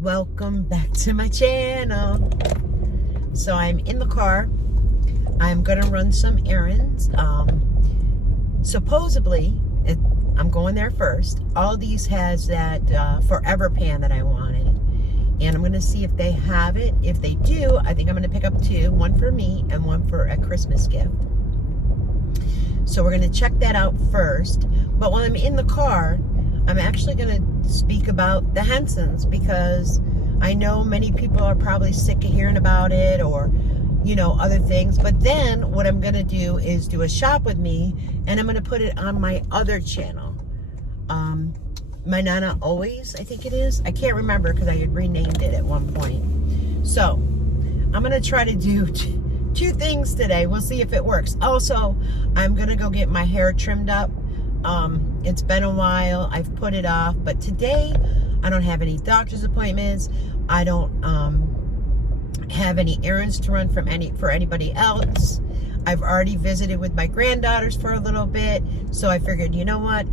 Welcome back to my channel. So I'm in the car. I'm gonna run some errands. Supposedly, I'm going there first. Aldi's has that forever pan that I wanted, and I'm gonna see if they have it. If they do, I think I'm gonna pick up two, one for me and one for a Christmas gift. So we're gonna check that out first. But while I'm in the car, I'm actually gonna speak about the Hensons, because I know many people are probably sick of hearing about it, or other things. But then what I'm gonna do is do a shop with me, and I'm gonna put it on my other channel, my Nana Always, I think it is. I can't remember because I had renamed it at one point. So I'm gonna try to do two things today. We'll see if it works. Also, I'm gonna go get my hair trimmed up. It's been a while. I've put it off, but today I don't have any doctor's appointments. I don't have any errands to run for anybody else. I've already visited with my granddaughters for a little bit, so I figured, you know what?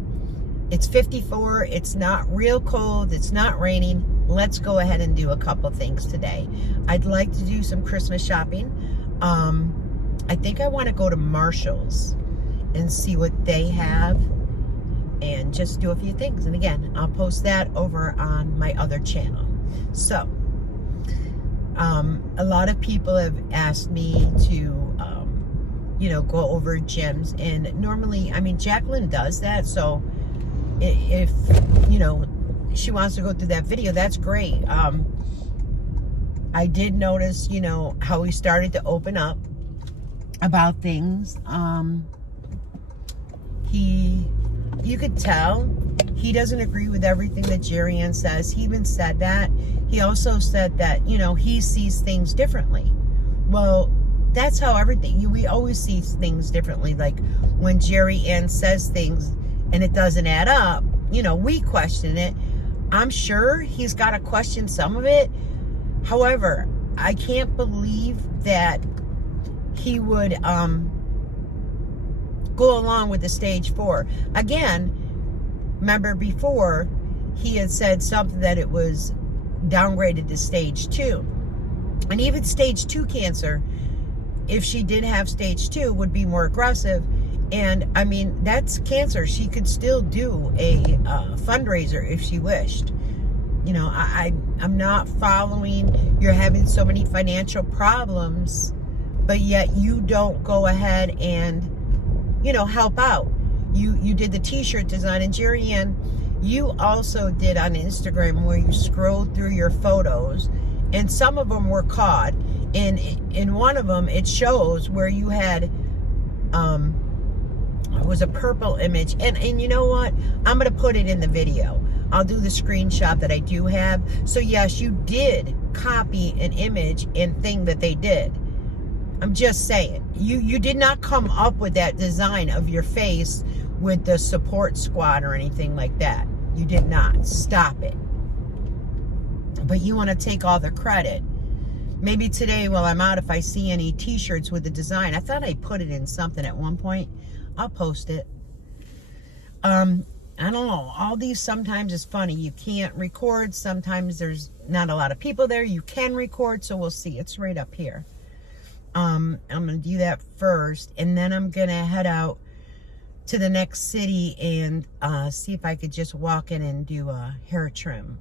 It's 54. It's not real cold. It's not raining. Let's go ahead and do a couple things today. I'd like to do some Christmas shopping. I think I want to go to Marshall's and see what they have, and just do a few things. And again, I'll post that over on my other channel. So a lot of people have asked me to go over gyms, and normally, Jacqueline does that, so if she wants to go through that video, that's great. I did notice how we started to open up about things. You could tell he doesn't agree with everything that Jerry Ann says. He even said that. He also said that, he sees things differently. Well, that's how we always see things differently. Like when Jerry Ann says things and it doesn't add up, we question it. I'm sure he's got to question some of it. However, I can't believe that he would go along with the stage 4. Again, remember before he had said something that it was downgraded to stage 2. And even stage 2 cancer, if she did have stage 2, would be more aggressive. And that's cancer. She could still do a fundraiser if she wished. I'm not following. You're having so many financial problems, but yet you don't go ahead and help out. You did the t-shirt design, and Jerry Ann, you also did on Instagram, where you scrolled through your photos, and some of them were caught. And in one of them, it shows where you had it was a purple image, and you know what? I'm gonna put it in the video. I'll do the screenshot that I do have. So yes, you did copy an image and thing that they did. I'm just saying, you did not come up with that design of your face with the support squad or anything like that. You did not. Stop it. But you want to take all the credit. Maybe today while I'm out, if I see any t-shirts with the design, I thought I put it in something at one point. I'll post it. I don't know. All these sometimes is funny. You can't record. Sometimes there's not a lot of people there. You can record, so we'll see. It's right up here. I'm going to do that first, and then I'm going to head out to the next city and see if I could just walk in and do a hair trim.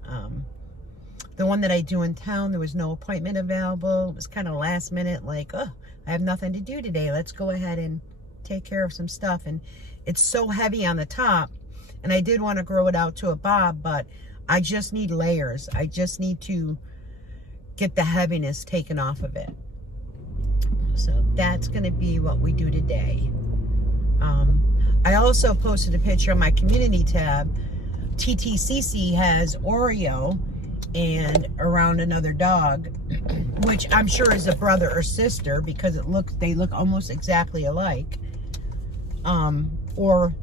The one that I do in town, there was no appointment available. It was kind of last minute, like, oh, I have nothing to do today. Let's go ahead and take care of some stuff. And it's so heavy on the top, and I did want to grow it out to a bob, but I just need layers. I just need to get the heaviness taken off of it. So that's going to be what we do today. I also posted a picture on my community tab. TTCC has Oreo and around another dog, which I'm sure is a brother or sister, because they look almost exactly alike. Or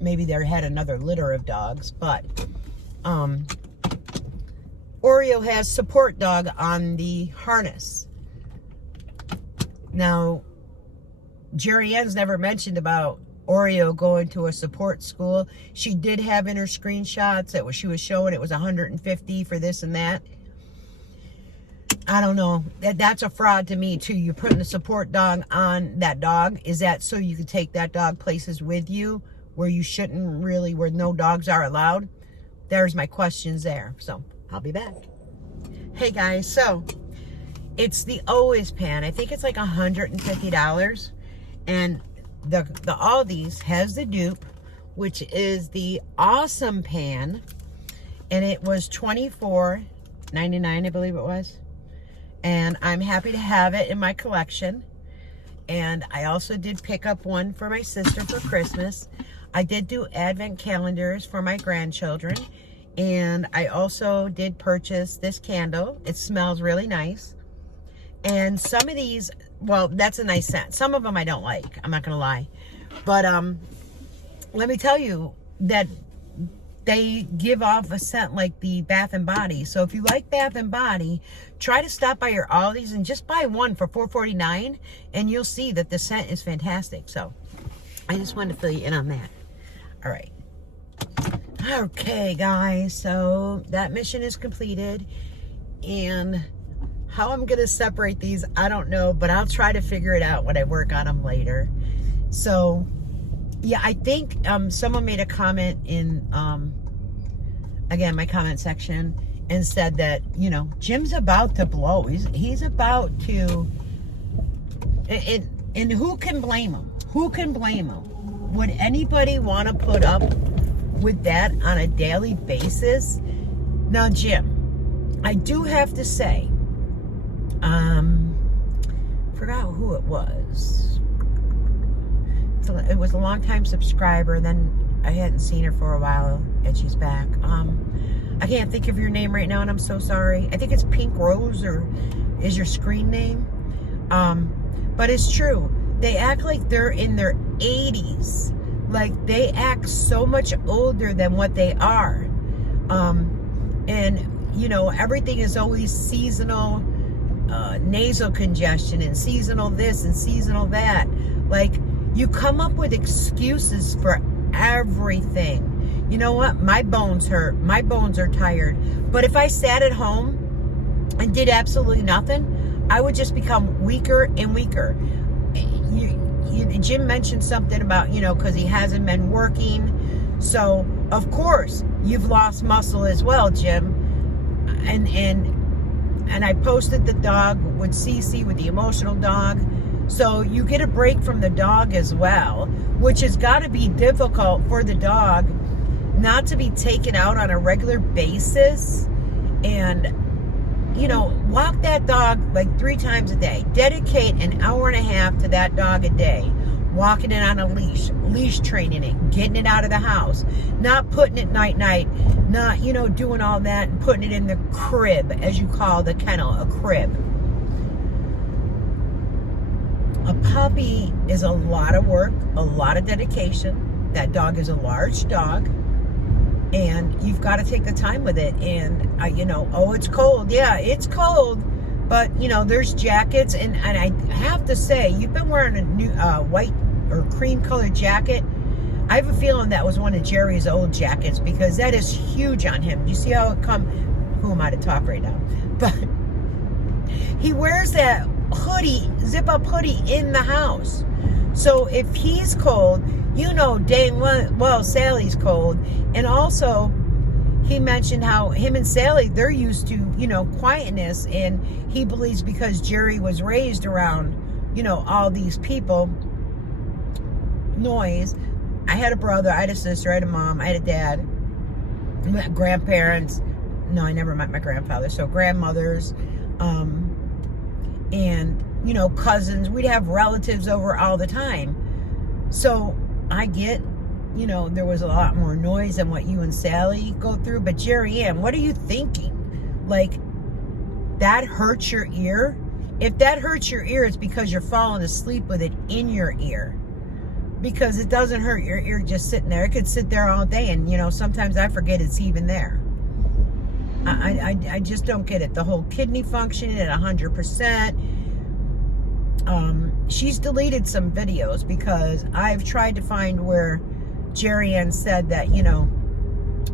maybe they had another litter of dogs, but Oreo has support dog on the harness. Now, Jerry Ann's never mentioned about Oreo going to a support school. She did have in her screenshots that she was showing it was $150 for this and that. I don't know. That's a fraud to me too. You're putting a support dog on that dog. Is that so you can take that dog places with you where you shouldn't really, where no dogs are allowed? There's my questions there. So I'll be back. Hey guys, so it's the Always pan. I think it's like $150. And the Aldi's has the dupe, which is the Awesome pan. And it was $24.99, I believe it was. And I'm happy to have it in my collection. And I also did pick up one for my sister for Christmas. I did do advent calendars for my grandchildren. And I also did purchase this candle. It smells really nice. And some of these, well, that's a nice scent. Some of them I don't like, I'm not gonna lie. But let me tell you that they give off a scent like the Bath and Body. So if you like Bath and Body, try to stop by your Aldi's and just buy one for $4.49, and you'll see that the scent is fantastic. So I just wanted to fill you in on that. All right. Okay, guys. So that mission is completed, and how I'm going to separate these, I don't know, but I'll try to figure it out when I work on them later. So yeah, I think someone made a comment in, again, my comment section, and said that, you know, Jim's about to blow. He's about to, and who can blame him? Who can blame him? Would anybody want to put up with that on a daily basis? Now, Jim, I do have to say, forgot who it was. It was a long-time subscriber. Then I hadn't seen her for a while, and she's back. I can't think of your name right now, and I'm so sorry. I think it's Pink Rose, or is your screen name. But it's true. They act like they're in their 80s. Like, they act so much older than what they are. And, you know, everything is always seasonal, nasal congestion, and seasonal this and seasonal that. Like, you come up with excuses for everything. You know what? My bones hurt. My bones are tired. But if I sat at home and did absolutely nothing, I would just become weaker and weaker. Jim mentioned something about, you know, because he hasn't been working. So, of course, you've lost muscle as well, Jim. And I posted the dog with Cece, with the emotional dog. So you get a break from the dog as well, which has got to be difficult for the dog not to be taken out on a regular basis. And, you know, walk that dog like 3 times a day. Dedicate an hour and a half to that dog a day. Walking it on a leash training it, getting it out of the house, not putting it night, not, you know, doing all that and putting it in the crib, as you call the kennel, a crib. A puppy is a lot of work, a lot of dedication. That dog is a large dog, and you've got to take the time with it. And you know, oh, it's cold. Yeah, it's cold, but you know, there's jackets, and I have to say, you've been wearing a new white or cream colored jacket. I have a feeling that was one of Jerry's old jackets, because that is huge on him. You see how it come? Who am I to talk right now? But he wears that hoodie, zip-up hoodie in the house. So if he's cold, you know dang well Sally's cold. And also, he mentioned how him and Sally, they're used to, you know, quietness, and he believes because Jerry was raised around, you know, all these people, noise. I had a brother, I had a sister, I had a mom, I had a dad, grandparents. No, I never met my grandfather. So grandmothers, and, you know, cousins. We'd have relatives over all the time. So I get, you know, there was a lot more noise than what you and Sally go through. But Jerry Ann, what are you thinking? Like, that hurts your ear? If that hurts your ear, it's because you're falling asleep with it in your ear. Because it doesn't hurt your ear just sitting there. It could sit there all day, and, you know, sometimes I forget it's even there. I just don't get it. The whole kidney functioning at 100%. She's deleted some videos because I've tried to find where Jerry Ann said that, you know,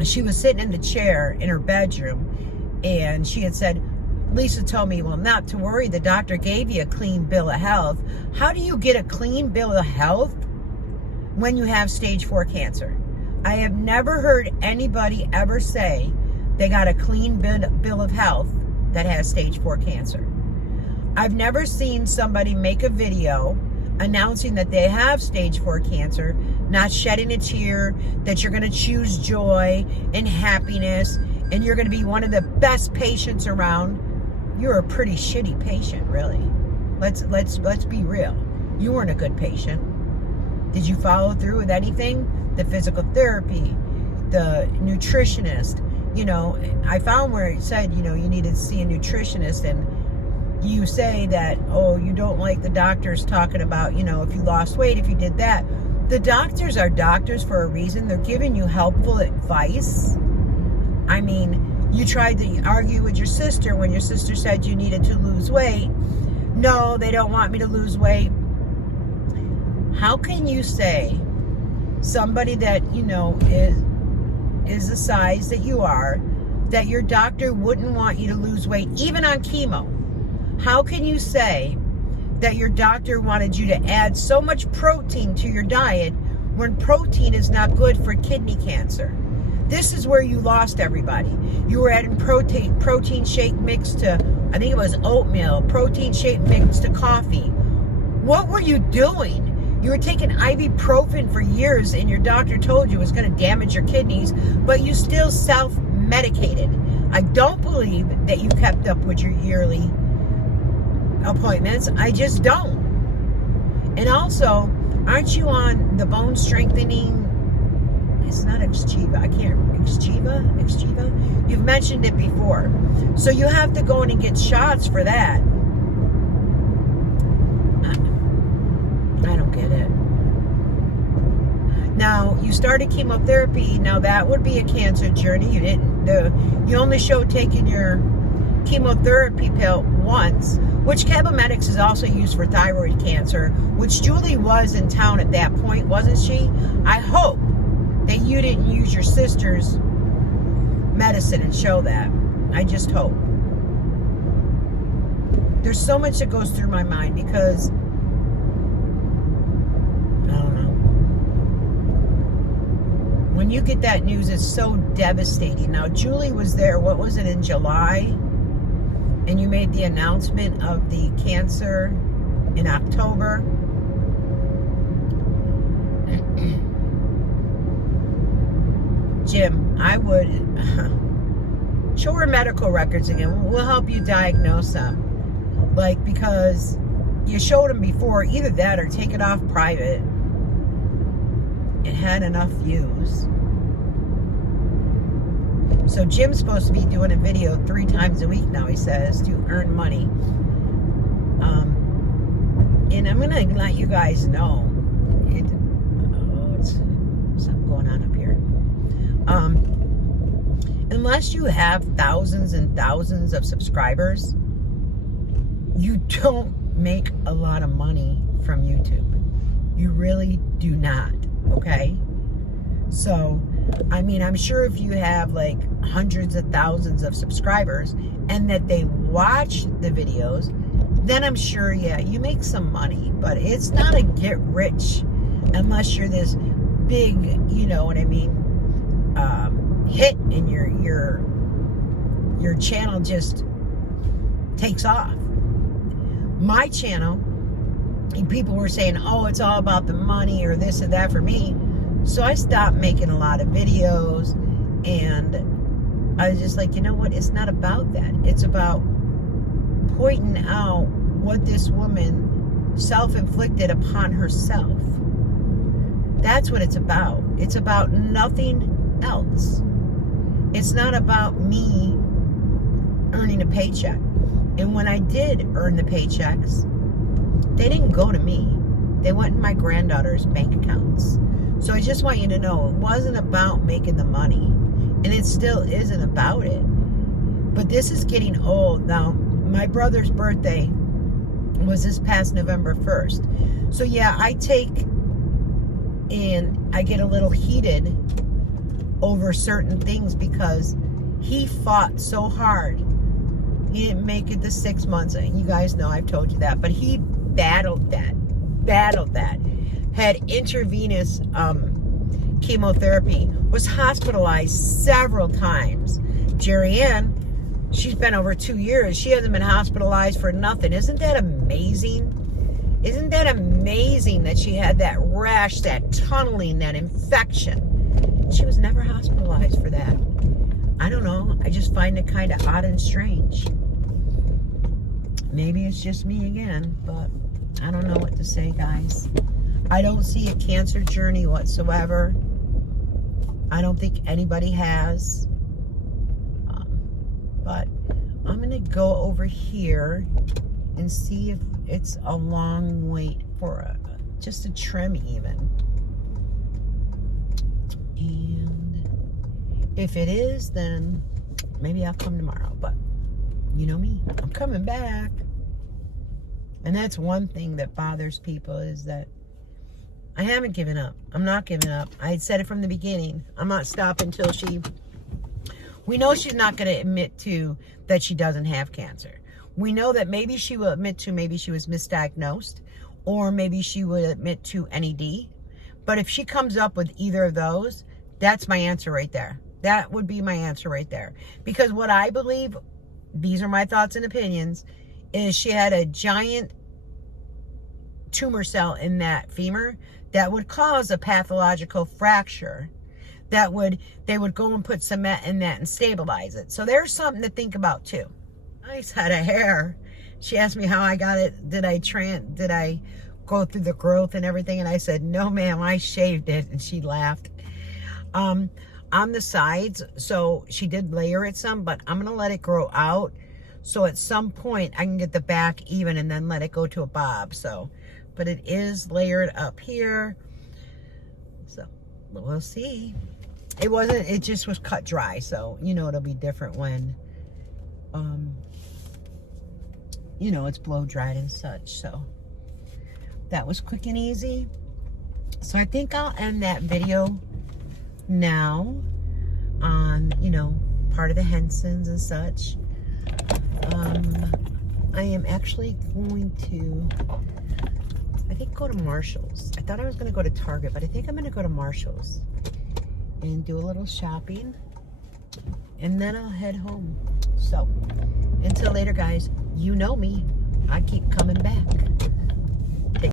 she was sitting in the chair in her bedroom, and she had said, Lisa told me, well, not to worry, the doctor gave you a clean bill of health. How do you get a clean bill of health when you have stage 4 cancer? I have never heard anybody ever say they got a clean bill of health that has stage 4 cancer. I've never seen somebody make a video announcing that they have stage 4 cancer, not shedding a tear, that you're going to choose joy and happiness, and you're going to be one of the best patients around. You're a pretty shitty patient, really. Let's be real. You weren't a good patient. Did you follow through with anything? The physical therapy, the nutritionist. You know, I found where it said, you know, you needed to see a nutritionist, and you say that, oh, you don't like the doctors talking about, you know, if you lost weight, if you did that. The doctors are doctors for a reason. They're giving you helpful advice. I mean, you tried to argue with your sister when your sister said you needed to lose weight. No, they don't want me to lose weight. How can you say somebody that, you know, is the size that you are, that your doctor wouldn't want you to lose weight, even on chemo? How can you say that your doctor wanted you to add so much protein to your diet when protein is not good for kidney cancer? This is where you lost everybody. You were adding protein shake mixed to, I think it was oatmeal, protein shake mixed to coffee. What were you doing? You were taking ibuprofen for years, and your doctor told you it was going to damage your kidneys, but you still self-medicated. I don't believe that you kept up with your yearly appointments. I just don't. And also, aren't you on the bone strengthening? It's not Exgeva. I can't. Exgeva? You've mentioned it before. So you have to go in and get shots for that. I don't get it. Now, you started chemotherapy. Now, that would be a cancer journey. You only showed taking your chemotherapy pill once, which Cabometyx is also used for thyroid cancer, which Julie was in town at that point, wasn't she? I hope that you didn't use your sister's medicine and show that. I just hope. There's so much that goes through my mind because, I don't know. When you get that news, it's so devastating. Now, Julie was there, what was it, in July? And you made the announcement of the cancer in October. Jim, I would show her medical records again. We'll help you diagnose them. Like, because you showed them before, either that or take it off private. It had enough views. So Jim's supposed to be doing a video 3 times a week now, he says, to earn money. And I'm going to let you guys know. It's something going on up here. Unless you have thousands and thousands of subscribers, you don't make a lot of money from YouTube. You really do not, okay? So, I mean, I'm sure if you have like hundreds of thousands of subscribers and that they watch the videos, then I'm sure, yeah, you make some money. But it's not a get rich unless you're this big, you know what I mean, hit and your channel just takes off. My channel, people were saying, oh, it's all about the money or this or that for me. So I stopped making a lot of videos, and I was just like, you know what? It's not about that. It's about pointing out what this woman self-inflicted upon herself. That's what it's about. It's about nothing else. It's not about me earning a paycheck. And when I did earn the paychecks, they didn't go to me. They went in my granddaughter's bank accounts. So I just want you to know, it wasn't about making the money. And it still isn't about it. But this is getting old. Now, my brother's birthday was this past November 1st. So yeah, I take and I get a little heated over certain things because he fought so hard. He didn't make it the 6 months. And you guys know I've told you that. But he battled that. Had intravenous chemotherapy. Was hospitalized several times. Jerry Ann, she's been over 2 years. She hasn't been hospitalized for nothing. Isn't that amazing? Isn't that amazing that she had that rash, that tunneling, that infection? She was never hospitalized for that. I don't know. I just find it kind of odd and strange. Maybe it's just me again, but I don't know what to say, guys. I don't see a cancer journey whatsoever. I don't think anybody has. But I'm going to go over here and see if it's a long wait for just a trim even. And if it is, then maybe I'll come tomorrow. But you know me, I'm coming back. And that's one thing that bothers people, is that I haven't given up. I'm not giving up. I had said it from the beginning. I'm not stopping until we know she's not going to admit to that she doesn't have cancer. We know that maybe she will admit to maybe she was misdiagnosed, or maybe she would admit to NED. But if she comes up with either of those, that's my answer right there. That would be my answer right there. Because what I believe, these are my thoughts and opinions, is she had a giant tumor cell in that femur that would cause a pathological fracture. They would go and put cement in that and stabilize it. So there's something to think about too. Nice head of hair. She asked me how I got it. Did I go through the growth and everything? And I said, no ma'am, I shaved it. And she laughed. On the sides, so she did layer it some, but I'm gonna let it grow out. So at some point I can get the back even and then let it go to a bob. So, but it is layered up here. So we'll see. It just was cut dry. So, you know, it'll be different when, you know, it's blow dried and such. So that was quick and easy. So I think I'll end that video now on, you know, part of the Hensons and such. I am actually going to, I think, go to Marshall's. I thought I was going to go to Target, but I think I'm going to go to Marshall's and do a little shopping, and then I'll head home. So until later, guys, you know me, I keep coming back.